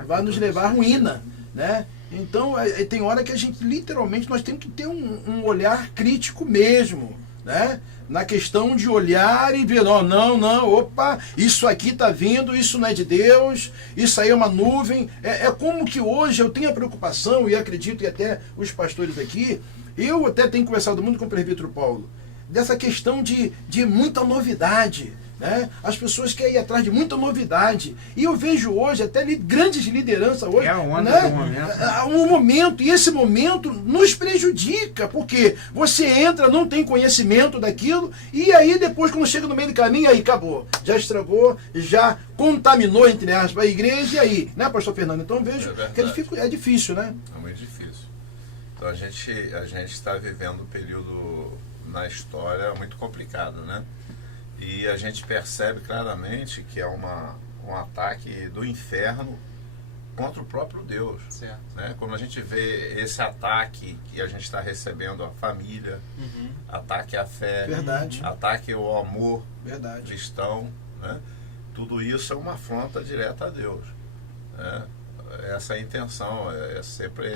vai nos levar à ruína, né? Então, tem hora que a gente, literalmente, nós temos que ter um olhar crítico mesmo, né? Na questão de olhar e ver, não, opa, isso aqui está vindo, isso não é de Deus, isso aí é uma nuvem. É como que hoje eu tenho a preocupação, e acredito que até os pastores aqui, eu até tenho conversado muito com o presbítero Paulo, dessa questão de muita novidade, né? As pessoas querem ir atrás de muita novidade. E eu vejo hoje, até grandes lideranças hoje. É a onda né? do momento. Um momento, e esse momento nos prejudica, porque você entra, não tem conhecimento daquilo, e aí depois, quando chega no meio do caminho, aí acabou. Já estragou, já contaminou, entre aspas, a igreja, e aí, né, pastor Fernando? Então eu vejo que é difícil, né? É muito difícil. Então a gente está vivendo um período na história muito complicado, né? E a gente percebe claramente que é um ataque do inferno contra o próprio Deus. Certo. Né? Quando a gente vê esse ataque que a gente está recebendo à família, ataque à fé, Verdade. ataque ao amor Verdade. cristão, né? Tudo isso é uma afronta direta a Deus. Né? Essa é a intenção, sempre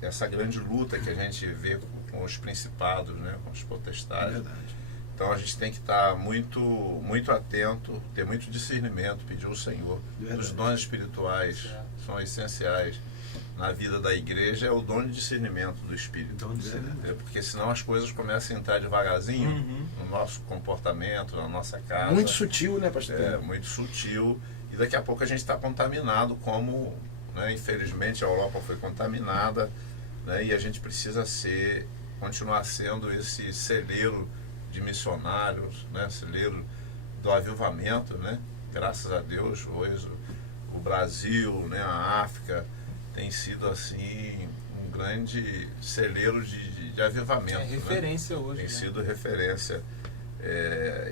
essa grande luta que a gente vê com os principados, né? Com os potestades. Verdade. Então a gente tem que estar muito, muito atento, ter muito discernimento, pedir ao Senhor. Verdade. Os dons espirituais são essenciais na vida da igreja, é o dom de discernimento do Espírito. Porque senão as coisas começam a entrar devagarzinho no nosso comportamento, na nossa casa. Muito sutil, né, pastor? Muito sutil. E daqui a pouco a gente está contaminado, como, né, infelizmente a Europa foi contaminada, né, e a gente precisa continuar sendo esse celeiro de missionários, né, celeiro do avivamento, né? Graças a Deus, hoje o Brasil, né, a África tem sido assim um grande celeiro de avivamento. É referência, né? Hoje. Tem né? sido referência.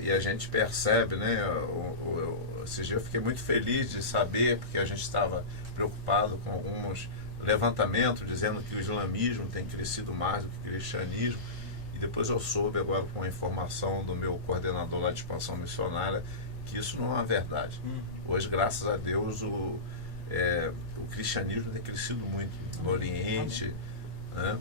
E a gente percebe, né? Esses dias eu fiquei muito feliz de saber, porque a gente estava preocupado com alguns levantamentos dizendo que o islamismo tem crescido mais do que o cristianismo. E depois eu soube agora com a informação do meu coordenador lá de expansão missionária que isso não é verdade. Hoje, graças a Deus, o cristianismo tem crescido muito no Oriente, né?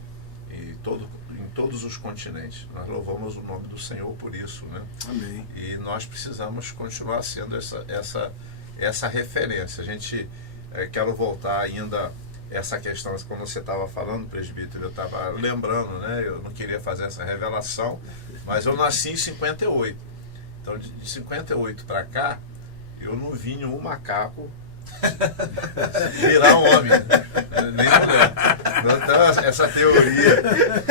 E em todos os continentes. Nós louvamos o nome do Senhor por isso, né? Amém. E nós precisamos continuar sendo essa referência. A gente quero voltar ainda essa questão, quando você estava falando, presbítero, eu estava lembrando, né? Eu não queria fazer essa revelação, mas eu nasci em 58. Então, de 58 para cá, eu não vi nenhum macaco Virar um homem, nem mulher. Então, essa teoria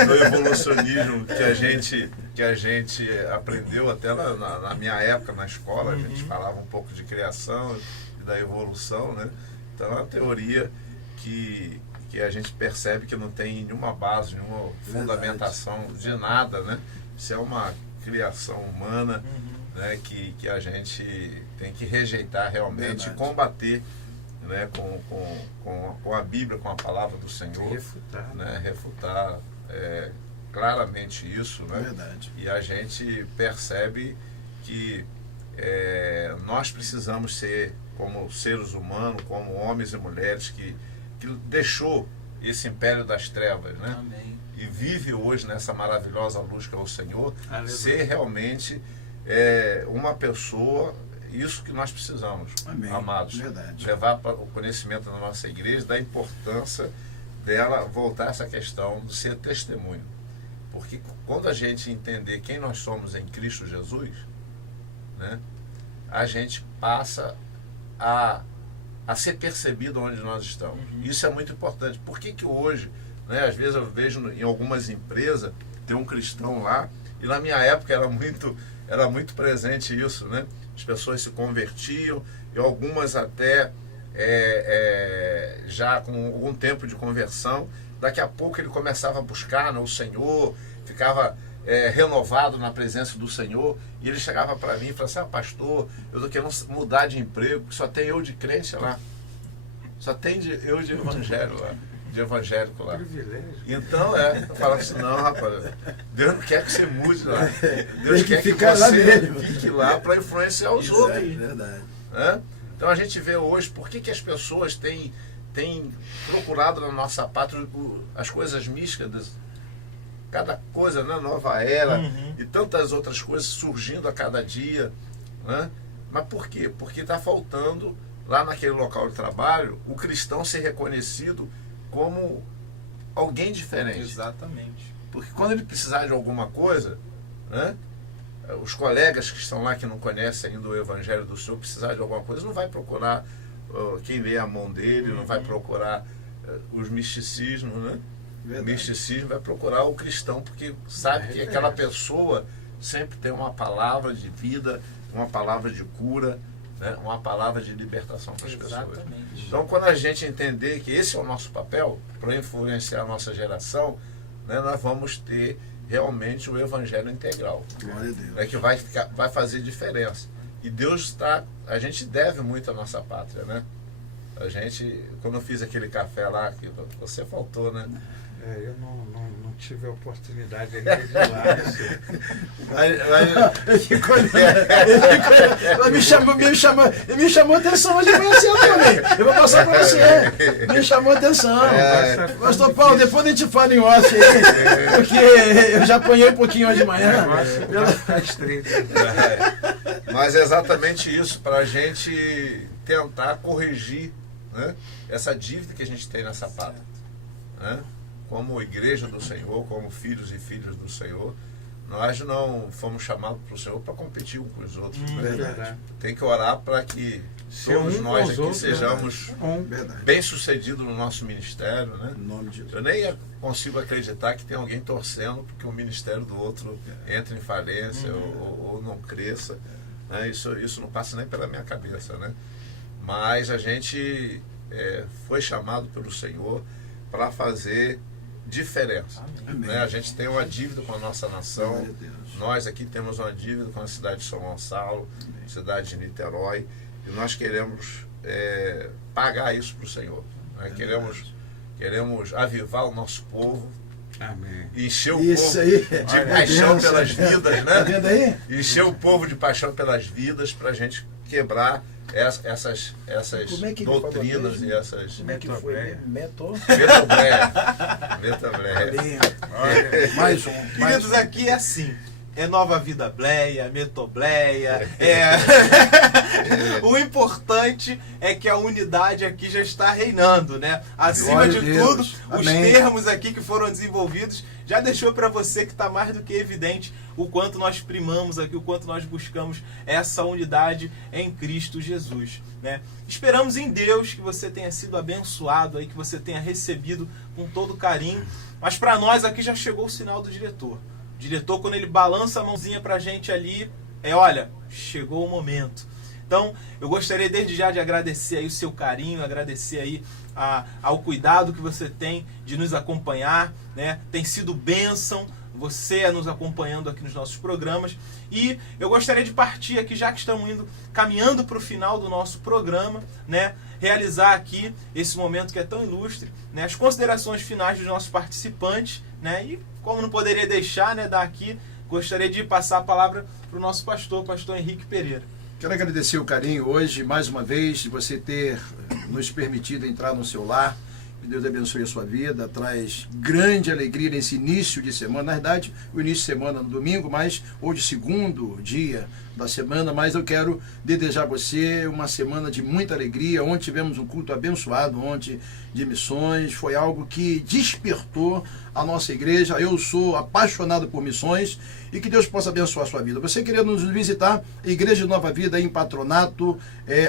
do evolucionismo que a gente aprendeu até na minha época na escola, a gente falava um pouco de criação e da evolução, né? Então é uma teoria que a gente percebe que não tem nenhuma base, nenhuma fundamentação de nada, né? Isso é uma criação humana, né? Que a gente tem que rejeitar realmente e combater, né? com a Bíblia, com a palavra do Senhor. Refutar. Né? Refutar claramente isso, né? Verdade. E a gente percebe que nós precisamos ser, como seres humanos, como homens e mulheres que deixou esse império das trevas, né? Amém. E vive hoje nessa maravilhosa luz que é o Senhor, Aleluia. ser realmente uma pessoa, isso que nós precisamos, Amém. amados. Verdade. Levar para o conhecimento da nossa igreja da importância dela voltar a essa questão de ser testemunho. Porque quando a gente entender quem nós somos em Cristo Jesus, né, a gente passa a ser percebido onde nós estamos. Isso é muito importante. Por que hoje, né, às vezes eu vejo em algumas empresas, tem um cristão lá, e na minha época era muito presente isso, né? As pessoas se convertiam, e algumas até já com algum tempo de conversão, daqui a pouco ele começava a buscar, né, o Senhor, ficava renovado na presença do Senhor, e ele chegava para mim e falava assim: pastor, eu estou querendo mudar de emprego, só tem eu de crente lá, só tem eu de evangelho lá, de evangélico lá. Privilégio. Então eu falava assim: não, rapaz, Deus não quer que você mude lá, Deus Tem que quer que ficar lá você mesmo. fique lá para influenciar os Isso outros, aí, verdade. né? Então a gente vê hoje por que as pessoas têm procurado na nossa pátria as coisas místicas, cada coisa, né? Nova era e tantas outras coisas surgindo a cada dia, né? Mas por quê? Porque está faltando lá naquele local de trabalho o cristão ser reconhecido como alguém diferente. Exatamente. Porque quando ele precisar de alguma coisa, né, os colegas que estão lá que não conhecem ainda o Evangelho do Senhor, precisar de alguma coisa, não vai procurar quem lê a mão dele, não vai procurar os misticismos, né? O misticismo vai procurar o cristão, porque sabe que aquela pessoa sempre tem uma palavra de vida, uma palavra de cura, né, uma palavra de libertação para as pessoas. Exatamente. Então, quando a gente entender que esse é o nosso papel, para influenciar a nossa geração, né, nós vamos ter realmente o evangelho integral. Glória a Deus. É que vai fazer diferença. E Deus a gente deve muito à nossa pátria, né? A gente, quando eu fiz aquele café lá, que você faltou, né? Eu não tive a oportunidade ainda de ir lá. Me chamou atenção hoje de manhã também. Eu vou passar para você. Me chamou atenção. Pastor Paulo, depois a gente fala em off aí, porque eu já apanhei um pouquinho hoje de manhã. Tá estreito. Mas é exatamente isso, para a gente tentar corrigir, né, essa dívida que a gente tem nessa pátria, né? Como igreja do Senhor, como filhos e filhas do Senhor, nós não fomos chamados para o Senhor para competir uns com os outros. Verdade. Tem que orar para que Ser todos um nós com os aqui outros, sejamos Verdade. bem-sucedidos no nosso ministério, né? Em nome de Jesus. Eu nem consigo acreditar que tem alguém torcendo porque o ministério do outro entre em falência ou não cresça, né? Isso não passa nem pela minha cabeça, né? Mas a gente foi chamado pelo Senhor para fazer diferença, né? A gente tem uma dívida com a nossa nação. Nós aqui temos uma dívida com a cidade de São Gonçalo, cidade de Niterói, e nós queremos pagar isso para o Senhor, né? Queremos avivar o nosso povo, Amém. encher o Isso povo aí. de paixão pelas vidas, Tá vendo né? aí? Encher o povo de paixão pelas vidas para a gente quebrar essas Como é que ele falou doutrinas mesmo? e essas... Como é que foi? Metabré. Mais um. Queridos, aqui é assim. é Nova Vida Bleia, Metobleia, o importante é que a unidade aqui já está reinando, né? Acima de tudo, os termos aqui que foram desenvolvidos já deixou para você que está mais do que evidente o quanto nós primamos aqui, o quanto nós buscamos essa unidade em Cristo Jesus, né? Esperamos em Deus que você tenha sido abençoado aí, que você tenha recebido com todo carinho, mas para nós aqui já chegou o sinal do diretor. O diretor, quando ele balança a mãozinha para a gente ali, olha, chegou o momento. Então, eu gostaria desde já de agradecer aí o seu carinho, agradecer aí ao cuidado que você tem de nos acompanhar, né? Tem sido bênção você nos acompanhando aqui nos nossos programas. E eu gostaria de partir aqui, já que estamos caminhando para o final do nosso programa, né? Realizar aqui esse momento que é tão ilustre, né? As considerações finais dos nossos participantes, né? E como não poderia deixar, né, daqui, gostaria de passar a palavra para o nosso pastor Henrique Pereira. Quero agradecer o carinho hoje, mais uma vez, de você ter nos permitido entrar no seu lar. Que Deus abençoe a sua vida, traz grande alegria nesse início de semana. Na verdade, o início de semana no domingo, mas hoje segundo dia da semana, mas eu quero desejar a você uma semana de muita alegria. Ontem tivemos um culto abençoado, ontem de missões, foi algo que despertou a nossa igreja. Eu sou apaixonado por missões e que Deus possa abençoar a sua vida. Você querendo nos visitar, Igreja Nova Vida em Patronato,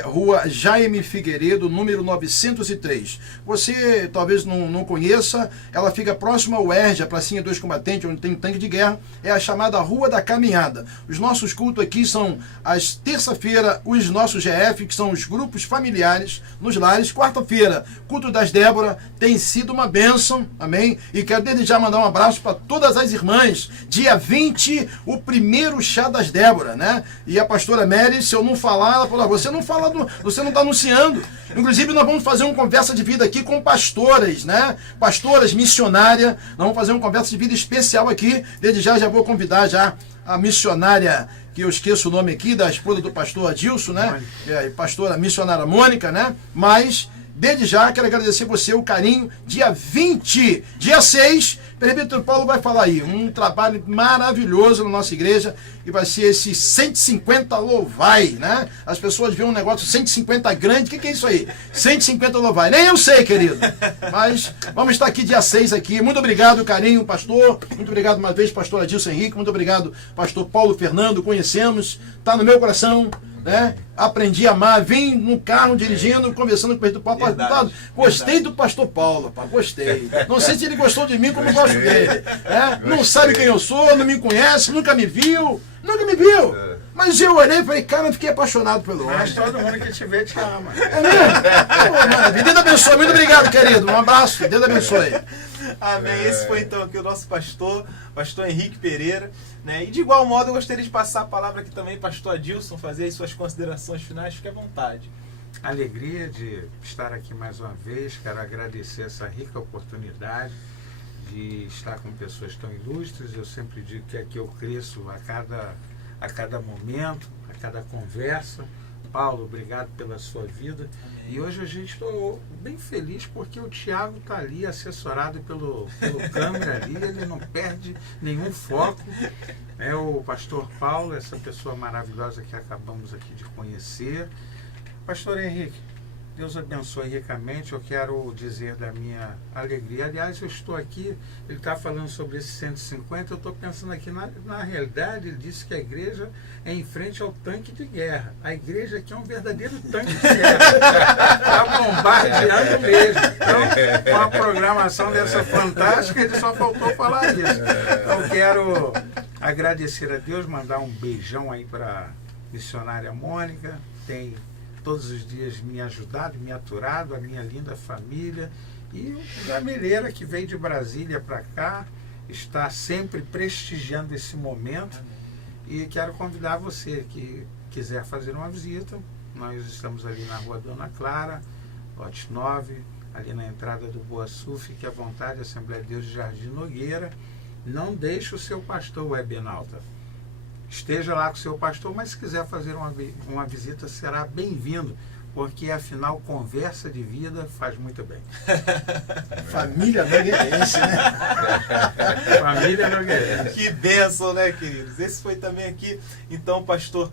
Rua Jaime Figueiredo, número 903. Você talvez não conheça, ela fica próxima ao UERJ, a Pracinha dos Combatentes, onde tem tanque de guerra, é a chamada Rua da Caminhada. Os nossos cultos aqui são às terça-feira, os nossos GF, que são os grupos familiares nos lares. Quarta-feira, culto das Débora, tem sido uma bênção, amém? E quero desde já mandar um abraço para todas as irmãs. Dia 20, o primeiro chá das Débora, né? E a pastora Mary, se eu não falar, ela falou, você não está anunciando. Inclusive, nós vamos fazer uma conversa de vida aqui com pastoras, né? Pastoras missionárias. Nós vamos fazer uma conversa de vida especial aqui. Desde já vou convidar já a missionária, que eu esqueço o nome aqui, da esposa do pastor Adilson, né? Pastora missionária Mônica, né? Mas, desde já, quero agradecer você o carinho. Dia 20, dia 6, o presbítero Paulo vai falar aí, um trabalho maravilhoso na nossa igreja, e vai ser esse 150 louvai, né? As pessoas veem um negócio 150 grande, o que é isso aí? 150 louvai, nem eu sei, querido, mas vamos estar aqui dia 6 aqui. Muito obrigado, carinho, pastor, muito obrigado uma vez, pastor Adilson Henrique, muito obrigado, pastor Paulo Fernando, conhecemos, está no meu coração, né? Aprendi a amar, vim no carro dirigindo, conversando com o pastor Paulo. Gostei do pastor Paulo, pá, gostei. Não sei se ele gostou de mim como eu gosto dele. Não sabe quem eu sou, não me conhece, nunca me viu. Mas eu olhei e falei, cara, eu fiquei apaixonado pelo homem. Mas todo mundo que te vê te ama. É mesmo? Deus abençoe, muito obrigado, querido. Um abraço, Deus abençoe. Amém. Esse foi então aqui o nosso pastor Henrique Pereira, né? E de igual modo eu gostaria de passar a palavra aqui também, pastor Adilson, fazer as suas considerações finais, fique à vontade. Alegria de estar aqui mais uma vez, quero agradecer essa rica oportunidade de estar com pessoas tão ilustres. Eu sempre digo que aqui eu cresço a cada momento, a cada conversa. Paulo, obrigado pela sua vida. Amém. E hoje a gente estou bem feliz porque o Tiago está ali assessorado pelo câmera ali, ele não perde nenhum foco. É o pastor Paulo, essa pessoa maravilhosa que acabamos aqui de conhecer. Pastor Henrique, Deus abençoe ricamente. Eu quero dizer da minha alegria. Aliás, eu estou aqui, ele está falando sobre esses 150, eu estou pensando aqui, na realidade, ele disse que a igreja é em frente ao tanque de guerra. A igreja aqui é um verdadeiro tanque de guerra. Está bombardeando mesmo. Então, com a programação dessa fantástica, ele só faltou falar isso. Eu quero agradecer a Deus, mandar um beijão aí para a missionária Mônica, tem todos os dias me ajudado, me aturado, a minha linda família, e o Gameleira, que veio de Brasília para cá, está sempre prestigiando esse momento. E quero convidar você que quiser fazer uma visita. Nós estamos ali na Rua Dona Clara, lote 9, ali na entrada do Boa Sul. Fique à vontade, Assembleia de Deus de Jardim Nogueira. Não deixe o seu pastor, o Ebenalta. Esteja lá com o seu pastor, mas se quiser fazer uma visita, será bem-vindo. porque afinal conversa de vida faz muito bem. Família nogueirense, né? Família nogueirense. Que bênção, né, queridos? Esse foi também aqui, então, o pastor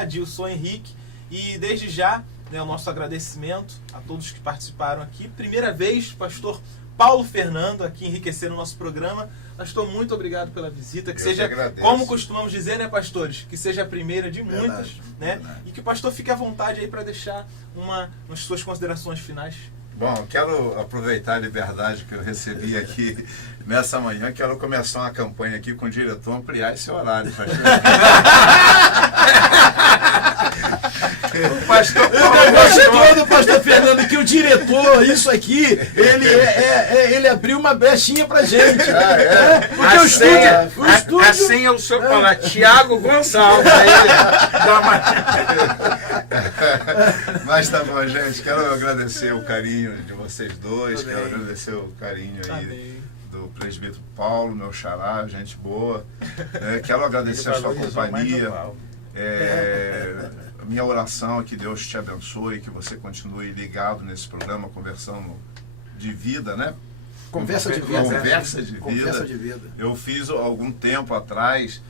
Adilson Henrique. E desde já, né, o nosso agradecimento a todos que participaram aqui. Primeira vez, pastor Paulo Fernando aqui enriquecendo o nosso programa. Pastor, muito obrigado pela visita. Que seja, como costumamos dizer, né, pastores? Que seja a primeira de muitas, verdade, né? verdade. E que o pastor fique à vontade aí para deixar umas suas considerações finais. Bom, quero aproveitar a liberdade que eu recebi aqui nessa manhã. Quero começar uma campanha aqui com o diretor, ampliar esse horário. O pastor O Paulo negócio gostou. todo, pastor Fernando, que o diretor, isso aqui, ele abriu uma brechinha pra gente. Porque o estúdio... A senha é o senhor falar Tiago Gonçalves. Aí ele dá uma... Mas tá bom, gente. Quero agradecer o carinho de vocês dois. Quero agradecer o carinho aí Amém. do presbítero Paulo, meu xará, gente boa. Quero agradecer a sua companhia. A minha oração é que Deus te abençoe, que você continue ligado nesse programa, conversando de vida, né? Conversa de vida. Conversa de vida. Conversa de vida. Eu fiz algum tempo atrás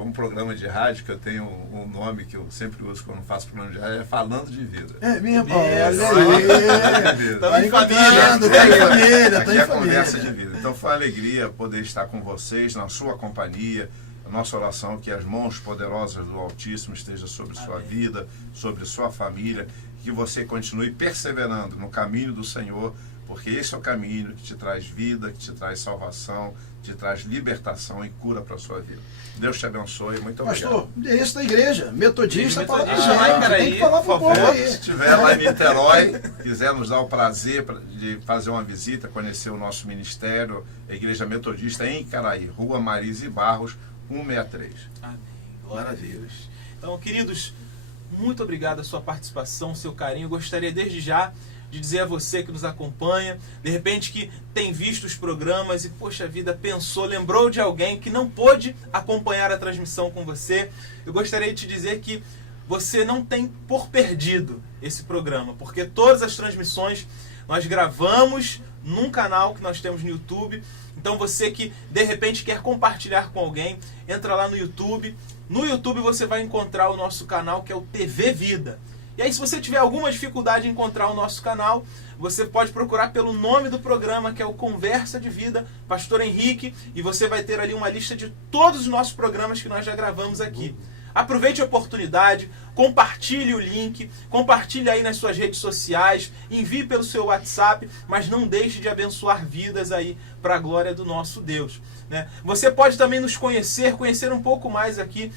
um programa de rádio que eu tenho um nome que eu sempre uso quando faço programa de rádio, é Falando de Vida. É mesmo? Olha Olha aí. aí. Tá em família. Tá em família. Aqui é conversa de vida. Então foi uma alegria poder estar com vocês, na sua companhia. A nossa oração é que as mãos poderosas do Altíssimo estejam sobre sua vida, sobre sua família, que você continue perseverando no caminho do Senhor, porque esse é o caminho que te traz vida, que te traz salvação, te traz libertação e cura para a sua vida. Deus te abençoe, muito obrigado. Pastor, endereço da igreja, metodista, fala pra Metodista, gente, cara, tem que falar pro por povo favor. aí. Se estiver lá em Niterói, quiser nos dar o prazer de fazer uma visita, conhecer o nosso ministério, a Igreja Metodista em Icaraí, Rua Marise Barros, 163. Amém. Glória a Deus. Então, queridos, muito obrigado a sua participação, seu carinho. Eu gostaria desde já de dizer a você que nos acompanha, de repente que tem visto os programas e, poxa vida, pensou, lembrou de alguém que não pôde acompanhar a transmissão com você. Eu gostaria de te dizer que você não tem por perdido esse programa, porque todas as transmissões nós gravamos num canal que nós temos no YouTube. Então você que de repente quer compartilhar com alguém, entra lá no YouTube. No YouTube você vai encontrar o nosso canal, que é o TV Vida. E aí, se você tiver alguma dificuldade em encontrar o nosso canal, você pode procurar pelo nome do programa, que é o Conversa de Vida, Pastor Henrique, e você vai ter ali uma lista de todos os nossos programas que nós já gravamos aqui. Aproveite a oportunidade, compartilhe o link, compartilhe aí nas suas redes sociais, envie pelo seu WhatsApp, mas não deixe de abençoar vidas aí para a glória do nosso Deus, né? Você pode também nos conhecer um pouco mais aqui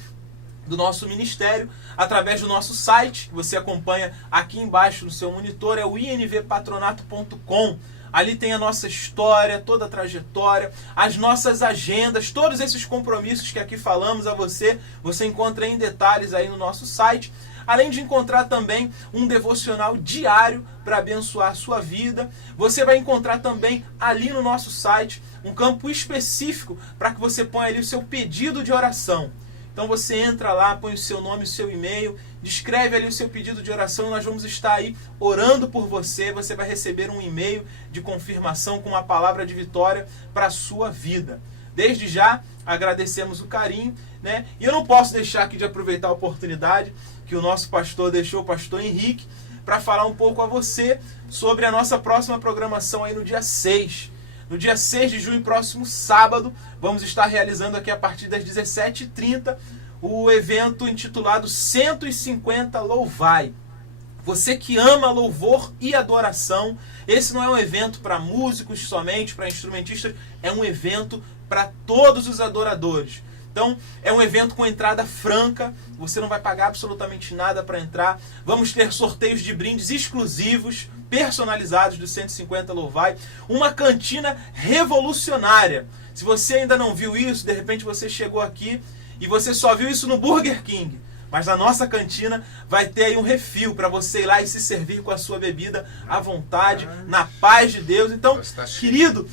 do nosso ministério, através do nosso site, que você acompanha aqui embaixo no seu monitor, é o invpatronato.com. Ali tem a nossa história, toda a trajetória, as nossas agendas, todos esses compromissos que aqui falamos a você, você encontra em detalhes aí no nosso site. Além de encontrar também um devocional diário para abençoar a sua vida. Você vai encontrar também ali no nosso site um campo específico para que você ponha ali o seu pedido de oração. Então você entra lá, põe o seu nome, o seu e-mail, descreve ali o seu pedido de oração, nós vamos estar aí orando por você. Você vai receber um e-mail de confirmação com uma palavra de vitória para a sua vida. Desde já, agradecemos o carinho, né? E eu não posso deixar aqui de aproveitar a oportunidade que o nosso pastor deixou, o pastor Henrique, para falar um pouco a você sobre a nossa próxima programação aí no dia 6. No dia 6 de junho, próximo sábado, vamos estar realizando aqui a partir das 17h30 o evento intitulado 150 Louvai. Você que ama louvor e adoração, esse não é um evento para músicos somente, para instrumentistas, é um evento para todos os adoradores. Então, é um evento com entrada franca, você não vai pagar absolutamente nada para entrar. Vamos ter sorteios de brindes exclusivos, personalizados do 150 Louvai, uma cantina revolucionária. Se você ainda não viu isso, de repente você chegou aqui e você só viu isso no Burger King. Mas na nossa cantina vai ter aí um refil para você ir lá e se servir com a sua bebida à vontade, na paz de Deus. Então, querido,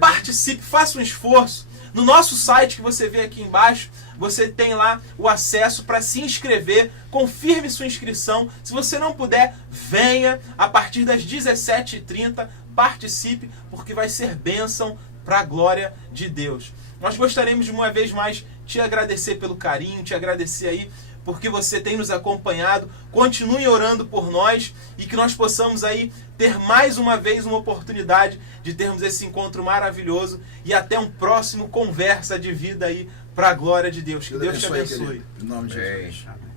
participe, faça um esforço. No nosso site que você vê aqui embaixo, você tem lá o acesso para se inscrever. Confirme sua inscrição. Se você não puder, venha a partir das 17h30, participe, porque vai ser bênção para a glória de Deus. Nós gostaríamos de uma vez mais te agradecer pelo carinho, te agradecer aí porque você tem nos acompanhado. Continue orando por nós e que nós possamos aí ter mais uma vez uma oportunidade de termos esse encontro maravilhoso e até um próximo Conversa de Vida aí para a glória de Deus. Que Deus te abençoe. Em nome de Jesus.